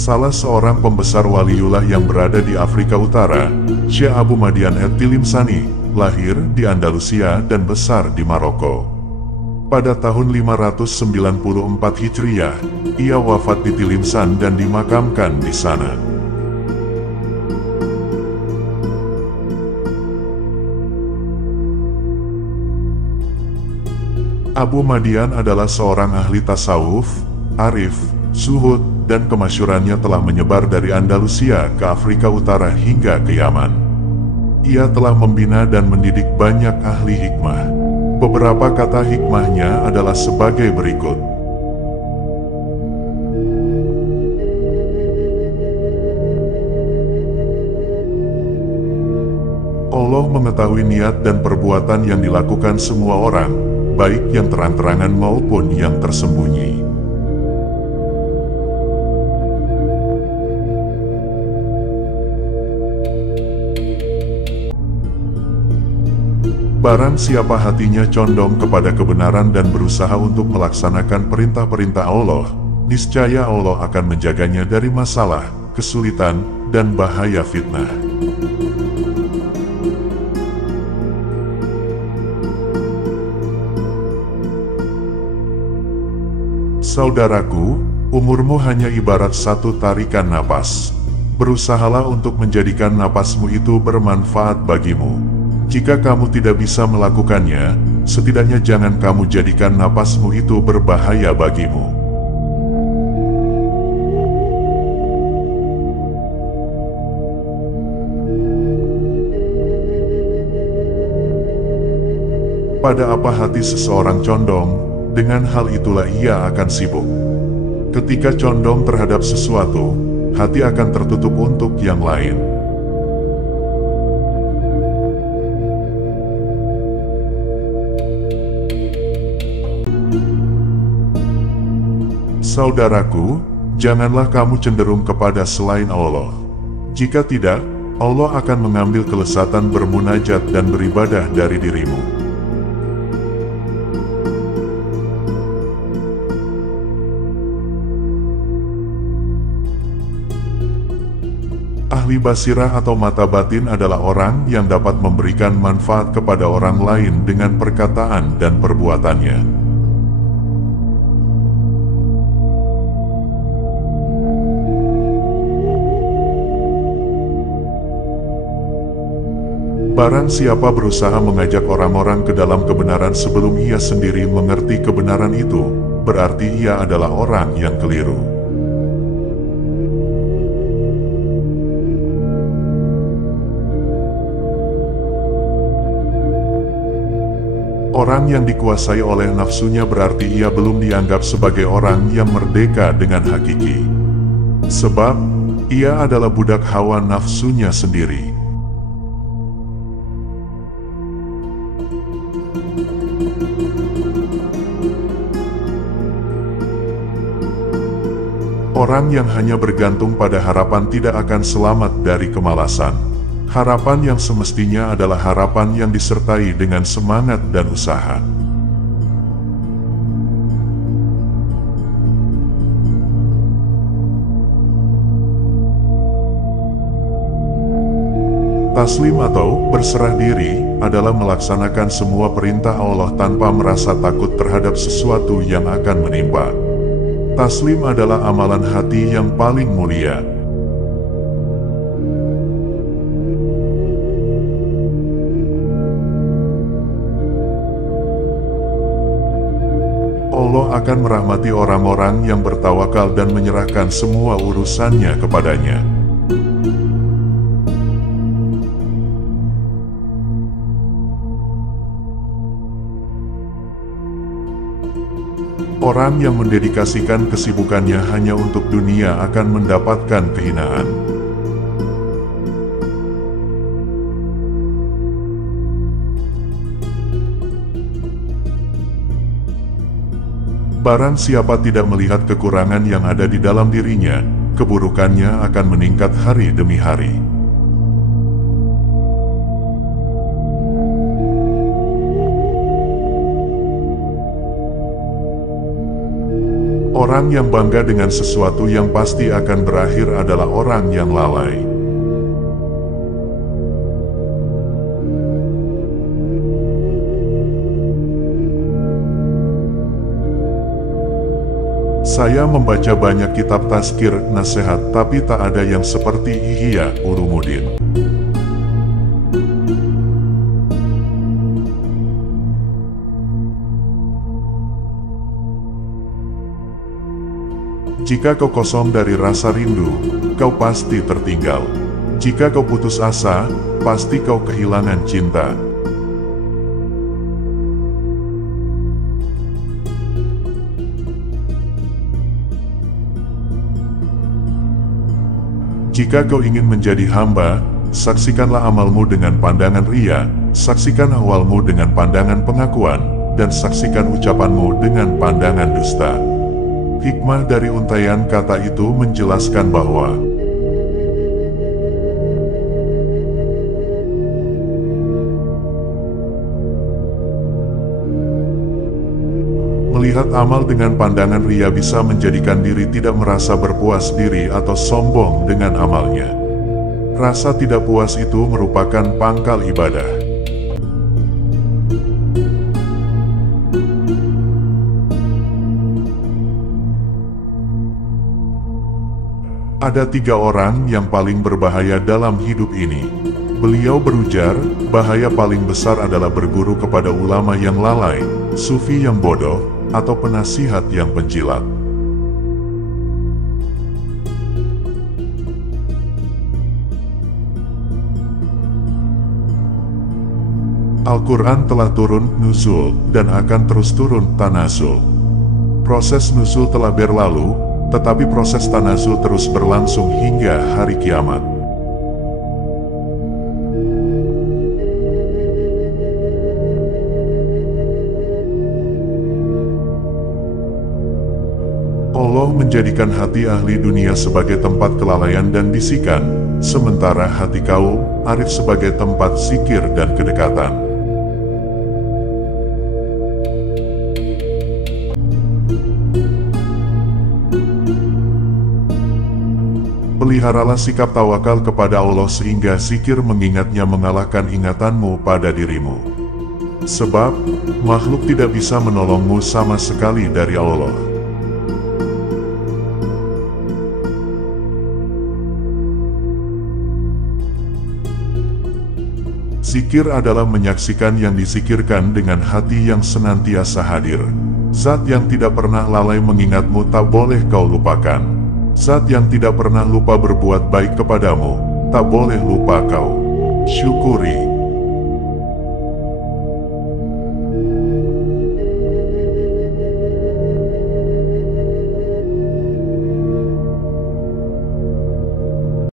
salah seorang pembesar waliullah yang berada di Afrika Utara, Syekh Abu Madian at-Tilimsani, lahir di Andalusia dan besar di Maroko. Pada tahun 594 Hijriah, ia wafat di Tilimsan dan dimakamkan di sana. Abu Madian adalah seorang ahli tasawuf, arif, zuhud, dan kemasyhurannya telah menyebar dari Andalusia ke Afrika Utara hingga ke Yaman. Ia telah membina dan mendidik banyak ahli hikmah. Beberapa kata hikmahnya adalah sebagai berikut. Allah mengetahui niat dan perbuatan yang dilakukan semua orang, baik yang terang-terangan maupun yang tersembunyi. Barang siapa hatinya condong kepada kebenaran dan berusaha untuk melaksanakan perintah-perintah Allah, niscaya Allah akan menjaganya dari masalah, kesulitan, dan bahaya fitnah. Saudaraku, umurmu hanya ibarat satu tarikan napas. Berusahalah untuk menjadikan napasmu itu bermanfaat bagimu. Jika kamu tidak bisa melakukannya, setidaknya jangan kamu jadikan napasmu itu berbahaya bagimu. Pada apa hati seseorang condong, dengan hal itulah ia akan sibuk. Ketika condong terhadap sesuatu, hati akan tertutup untuk yang lain. Saudaraku, janganlah kamu cenderung kepada selain Allah. Jika tidak, Allah akan mengambil kelezatan bermunajat dan beribadah dari dirimu. Ahli basirah atau mata batin adalah orang yang dapat memberikan manfaat kepada orang lain dengan perkataan dan perbuatannya. Barang siapa berusaha mengajak orang-orang ke dalam kebenaran sebelum ia sendiri mengerti kebenaran itu, berarti ia adalah orang yang keliru. Orang yang dikuasai oleh nafsunya berarti ia belum dianggap sebagai orang yang merdeka dengan hakiki. Sebab, ia adalah budak hawa nafsunya sendiri. Orang yang hanya bergantung pada harapan tidak akan selamat dari kemalasan. Harapan yang semestinya adalah harapan yang disertai dengan semangat dan usaha. Taslim atau berserah diri adalah melaksanakan semua perintah Allah tanpa merasa takut terhadap sesuatu yang akan menimpa. Taslim adalah amalan hati yang paling mulia. Allah akan merahmati orang-orang yang bertawakal dan menyerahkan semua urusannya kepadanya. Orang yang mendedikasikan kesibukannya hanya untuk dunia akan mendapatkan kehinaan. Barang siapa tidak melihat kekurangan yang ada di dalam dirinya, keburukannya akan meningkat hari demi hari. Orang yang bangga dengan sesuatu yang pasti akan berakhir adalah orang yang lalai. Saya membaca banyak kitab tazkir, nasihat, tapi tak ada yang seperti Ihya Ulumuddin. Jika kau kosong dari rasa rindu, kau pasti tertinggal. Jika kau putus asa, pasti kau kehilangan cinta. Jika kau ingin menjadi hamba, saksikanlah amalmu dengan pandangan ria, saksikan ahwalmu dengan pandangan pengakuan, dan saksikan ucapanmu dengan pandangan dusta. Hikmah dari untaian kata itu menjelaskan bahwa melihat amal dengan pandangan ria bisa menjadikan diri tidak merasa berpuas diri atau sombong dengan amalnya. Rasa tidak puas itu merupakan pangkal ibadah. Ada 3 orang yang paling berbahaya dalam hidup ini. Beliau berujar, bahaya paling besar adalah berguru kepada ulama yang lalai, sufi yang bodoh, atau penasihat yang penjilat. Al-Quran telah turun nuzul dan akan terus turun tanazul. Proses nuzul telah berlalu, tetapi proses tanazul terus berlangsung hingga hari kiamat. Allah menjadikan hati ahli dunia sebagai tempat kelalaian dan bisikan, sementara hati kaum arif sebagai tempat zikir dan kedekatan. Peliharalah sikap tawakal kepada Allah sehingga zikir mengingatnya mengalahkan ingatanmu pada dirimu. Sebab, makhluk tidak bisa menolongmu sama sekali dari Allah. Zikir adalah menyaksikan yang disikirkan dengan hati yang senantiasa hadir. Zat yang tidak pernah lalai mengingatmu tak boleh kau lupakan. Zat yang tidak pernah lupa berbuat baik kepadamu, tak boleh lupa kau syukuri.